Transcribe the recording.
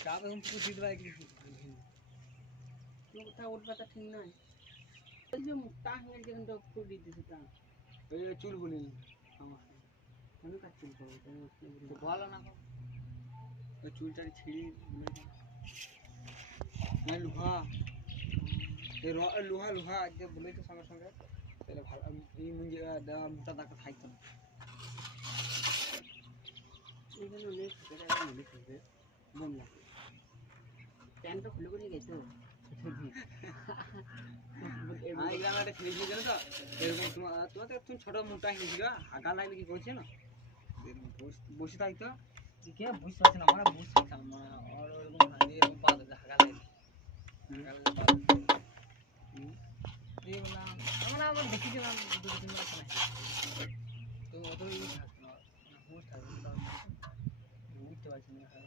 চাপ এখন পুষি দেওয়া কিছু কোথাও ওর পাতা ঠিক নয় ওই যে মুখটা হয়ে কিন্তু ফুটি দিতে তা ওই চুল বলি সমস্যা কেন কাজ চুল করবো তো ভালো না ওই চুলটা ছিঁড়ি না লোহা এই লোহা লোহা আজকে বলে তো সঙ্গে সঙ্গে তাহলে ভালো এই মুঞ্জে মোটা দাকা থাকতো না এখানে অনেক ফুটে মনে করবে বম লাগে প্যান্টটা খুলে করে গেছো এই গ্রামে একটা ছেলে গিয়ে জানো তো এরকম তোমার তো তুমি ছোট মোটা হয়েছিল হাগা লাগলে কি করছে না বসে থাকতো কে বুঝতে পারছে না আমরা বুঝতে পারছিলাম না আর ওরকম এরকম পা ধরে হাগা লাগলে দিয়ে বললাম আমরা আবার দেখেছিলাম দু তিন মাস না তো অত ই থাকতো না হুঁশ থাকতো বুঝতে পারছি না